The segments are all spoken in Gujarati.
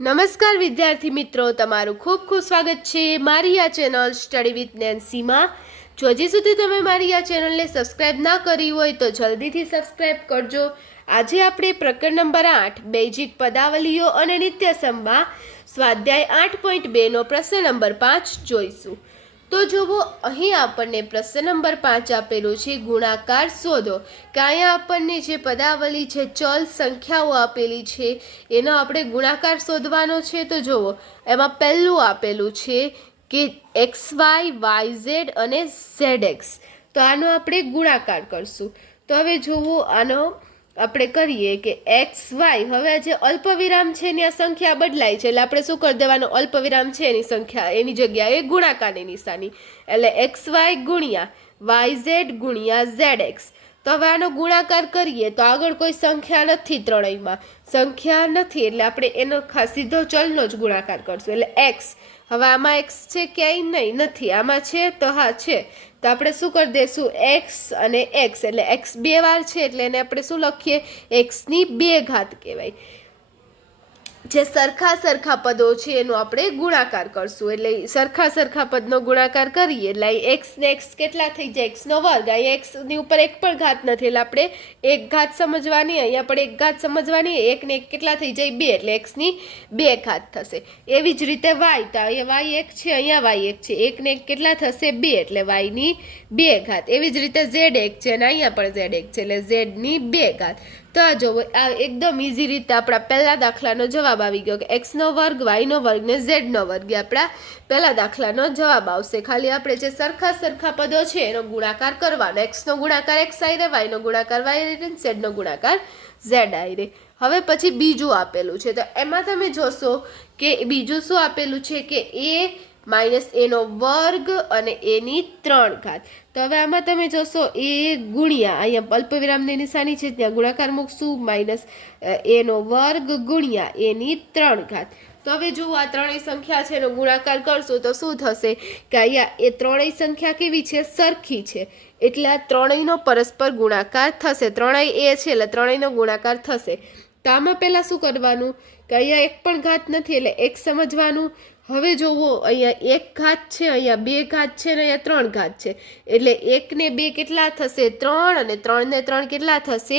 નમસ્કાર વિદ્યાર્થી મિત્રો, તમારું ખૂબ ખૂબ સ્વાગત છે મારી આ ચેનલ સ્ટડી વિથ નેન્સીમાં. જો હજી સુધી તમે મારી આ ચેનલને સબસ્ક્રાઇબ ના કરી હોય તો જલ્દીથી સબસ્ક્રાઇબ કરજો. આજે આપણે પ્રકરણ નંબર 8 બેઝિક પદાવલીઓ અને નિત્યસમમાં સ્વાધ્યાય 8.2 નો પ્રશ્ન નંબર 5 જોઈશું. તો જુઓ, અહીં આપણને પ્રશ્ન નંબર 5 આપેલો છે, ગુણાકાર શોધો. કે અહીંયા આપણને જે પદાવલી છે, ચલ સંખ્યાઓ આપેલી છે, એનો આપણે ગુણાકાર શોધવાનો છે. તો જુઓ, એમાં પહેલું આપેલું છે કે XY YZ અને ZX. તો આનો આપણે ગુણાકાર કરશું. તો હવે જુઓ, આનો આપણે કરીએ કે XY, હવે જે અલ્પવિરામ છે એની આ સંખ્યા બદલાય છે, એટલે આપણે શું કરી દેવાનું, અલ્પવિરામ છે એની સંખ્યા એની જગ્યાએ ગુણાકારની નિશાની, એટલે XY ગુણ્યા YZ ગુણ્યા ZX. તો હવે આનો ગુણાકાર કરીએ તો આગળ કોઈ સંખ્યા નથી, ત્રણેયમાં સંખ્યા નથી, એટલે આપણે એનો સીધો ચલનો જ ગુણાકાર કરશું, એટલે X. હવે આમાં X છે ક્યાંય નહીં, નથી. આમાં છે તો હા છે, તો આપણે શું કરી દઈશું, X અને X, એટલે X બે વાર છે એટલે એને આપણે શું લખીએ, X ની 2 ઘાત કહેવાય. જે સરખા પદો છે એનો આપણે ગુણાકાર કરશું, એટલે સરખા પદનો ગુણાકાર કરીએ એટલે x ને x કેટલા થઈ જાય, x નો વર્ગ. અહીંયા x ની ઉપર એક પણ ઘાત નથી, એટલે આપણે એક ઘાત સમજવાની, અહીંયા પણ એક ઘાત સમજવાની, એક ને એક કેટલા થઈ જાય, 2, એટલે x ની 2 ઘાત થશે. એવી જ રીતે y, તો અહીંયા y એક છે, અહીંયા y એક છે, એક ને એક કેટલા થશે, 2, એટલે y ની 2 ઘાત. એવી જ રીતે z એક છે અને અહીંયા પણ z એક છે, એટલે z ની 2 ઘાત. તો આ જુઓ, આ એકદમ ઇઝી રીતે આપણા પહેલા દાખલાનો જવાબ આવી ગયો કે x નો વર્ગ, y નો વર્ગ ને z નો વર્ગ, એ આપણા પહેલા દાખલાનો જવાબ આવશે. ખાલી આપણે જે સરખા પદો છે એનો ગુણાકાર કરવાનો, x નો ગુણાકાર x આયરે, y નો ગુણાકાર y આયરે, z નો ગુણાકાર z આયરે. હવે પછી બીજું આપેલું છે, તો એમાં તમે જોશો કે બીજું શું આપેલું છે કે a માઇનસ એનો વર્ગ અને એની 3 ઘાત. તો હવે આમાં તમે જોશો એ ગુણ્યા, અહીંયા અલ્પવિરામની નિશાની છે ત્યાં ગુણાકાર મૂકશું, માઇનસ એનો વર્ગ ગુણ્યા એની 3 ઘાત. તો હવે જુઓ, આ ત્રણેય સંખ્યા છે એનો ગુણાકાર કરશું તો શું થશે કે અહીંયા એ ત્રણેય સંખ્યા કેવી છે, સરખી છે, એટલે આ ત્રણેયનો પરસ્પર ગુણાકાર થશે. ત્રણેય એ છે એટલે ત્રણેયનો ગુણાકાર થશે. તો આમાં પહેલાં શું કરવાનું કે અહીંયા એક પણ ઘાત નથી એટલે એક સમજવાનું. હવે જોવો, અહીંયા 1 ઘાત છે, અહીંયા 2 ઘાત છે ને અહીંયા 3 ઘાત છે, એટલે 1 ને 2 કેટલા થશે, 3, અને 3 ને 3 કેટલા થશે,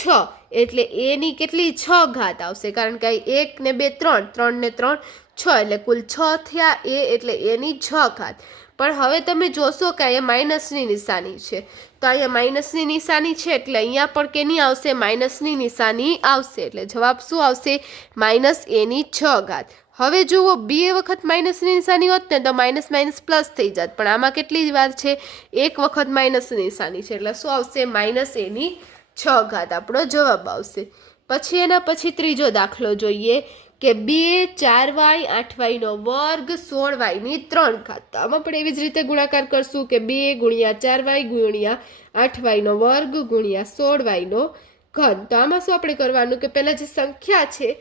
6, એટલે એની કેટલી 6 ઘાત આવશે, કારણ કે 1 ને 2 3, 3 ને 3 6, એટલે કુલ 6 થયા એ, એટલે એની 6 ઘાત. પણ હવે તમે જોશો કે અહીંયા માઇનસની નિશાની છે, તો અહીંયા માઇનસની નિશાની છે એટલે અહીંયા પણ કેની આવશે, માઇનસની નિશાની આવશે, એટલે જવાબ શું આવશે, માઇનસ એની 6 ઘાત. હવે જુઓ, 2 વખત માઇનસની નિશાની હોત ને તો માઇનસ માઇનસ પ્લસ થઈ જાત, પણ આમાં કેટલી વાર છે, 1 વખત માઇનસની નિશાની છે, એટલે શું આવશે, માઇનસ એની 6 ઘાત આપણો જવાબ આવશે. પછી એના પછી ત્રીજો દાખલો જોઈએ કે 2 4y 8y નો વર્ગ 16y ની 3 ઘાત. તો આમાં પણ એવી જ રીતે ગુણાકાર કરશું કે 2 ગુણ્યા 4y ગુણ્યા 8y નો વર્ગ ગુણ્યા 16y નો ઘન. તો આમાં શું આપણે કરવાનું કે પહેલાં જે સંખ્યા છે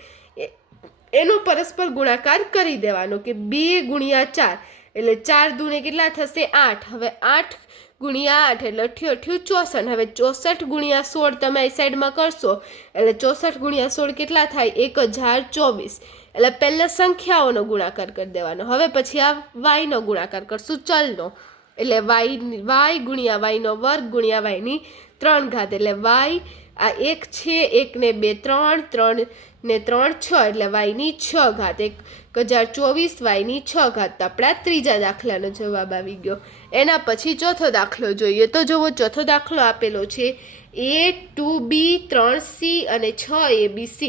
એનો પરસ્પર ગુણાકાર કરી દેવાનો કે 2 ગુણ્યા 4, એટલે 4 દૂને કેટલા થશે, 8. હવે 8 ગુણ્યા 8 એટલે 64. હવે 64 ગુણ્યા 16 તમે આ સાઈડમાં કરશો એટલે 64 ગુણ્યા 16 કેટલા થાય, 1024. એટલે પહેલા સંખ્યાઓનો ગુણાકાર કરી દેવાનો. હવે પછી આ y નો ગુણાકાર કરશું, ચલનો, એટલે y ગુણ્યા y નો વર્ગ ગુણ્યા y ની 3 ઘાત, એટલે y આ 1 છે, 1 ને 2 3, 3 ને 3 6, એટલે y ની 6 ઘાત, 1024 y ની 6 ઘાત. તો આપણા ત્રીજા દાખલાનો જવાબ આવી ગયો. એના પછી ચોથો દાખલો જોઈએ. તો જુઓ, ચોથો દાખલો આપેલો છે a 2b 3c અને 6abc.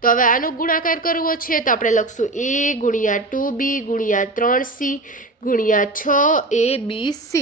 તો હવે આનો ગુણાકાર કરવો છે તો આપણે લખશું a ગુણ્યા 2b ગુણ્યા 3c ગુણ્યા 6abc.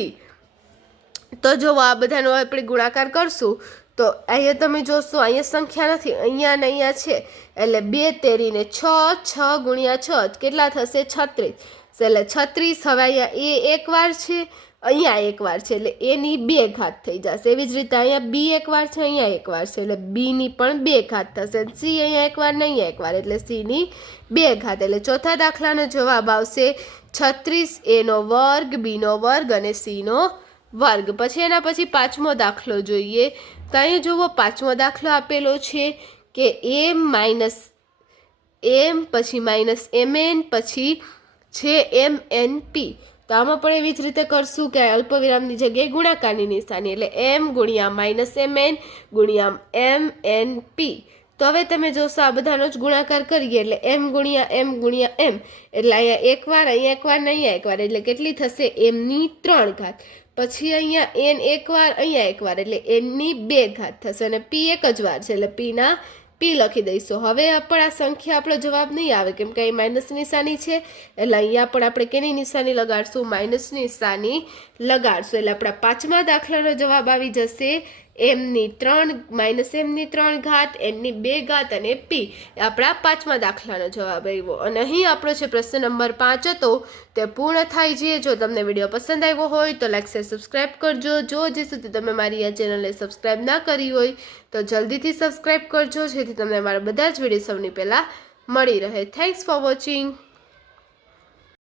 તો જો આ બધાનો આપણે ગુણાકાર કરશું તો અહીંયા તમે જોશો, અહીંયા સંખ્યા નથી, અહીંયા ને અહીંયા છે, એટલે 2 તેરીને 6, 6 ગુણ્યા 6 કેટલા થશે, 36, એટલે 36. હવે અહીંયા એ એક વાર છે, અહીંયા એક વાર છે, એટલે એની 2 ઘાત થઈ જશે. એવી જ રીતે અહીંયા બી એક વાર છે, અહીંયા એક વાર છે, એટલે બીની પણ 2 ઘાત થશે. સી અહીંયા એક વાર ને અહીંયા એક વાર, એટલે સીની 2 ઘાત. એટલે ચોથા દાખલાનો જવાબ આવશે 36, એનો વર્ગ, બીનો વર્ગ અને સીનો વર્ગ. પછી એના પછી પાંચમો દાખલો જોઈએ. તો અહીંયા જુઓ, પાંચમો દાખલો આપેલો છે કે a માઇનસ એમ, પછી -mn, પછી છે mnp. તો આમાં પણ એવી જ રીતે કરશું કે અલ્પવિરામની જગ્યાએ ગુણાકારની નિશાની, એટલે m ગુણ્યા -mn ગુણ્યા mnp. તો હવે તમે જોશો આ બધાનો જ ગુણાકાર કરીએ એટલે m ગુણ્યા m ગુણ્યા m, એટલે અહીંયા એકવાર, અહીંયા એકવાર ને અહીંયા એકવાર, એટલે કેટલી થશે m ની 3 ઘાત. પછી અહીંયા n એકવાર, અહીંયા એકવાર, એટલે n ની 2 ઘાત થશે, અને p એક જ વાર છે એટલે p ના p લખી દઈશું. હવે પણ આ સંખ્યા આપણો જવાબ નહીં આવે કેમ કે અહીં માઇનસ નિશાની છે, એટલે અહીંયા પણ આપણે કેની નિશાની લગાડશું? માઇનસ નિશાની લગાડશું. એટલે આપણા 5મા દાખલાનો જવાબ આવી જશે m ની 3 -m ની 3 ઘાત, n ની 2 ઘાત અને p. આપણા 5મા દાખલાનો જવાબ આવ્યો. અને અહીં આપણો છે પ્રશ્ન નંબર 5 હતો તે પૂર્ણ થાય છે. જો તમને વિડીયો પસંદ આવ્યો હોય તો લાઈક શેર સબસ્ક્રાઈબ કરજો. જો હજી સુધી તમે મારી આ ચેનલને સબસ્ક્રાઈબ ના કરી હોય તો જલ્દીથી સબસ્ક્રાઈબ કરજો, જેથી તમને મારા બધા જ વિડીયો સૌની પહેલાં મળી રહે. Thanks for watching.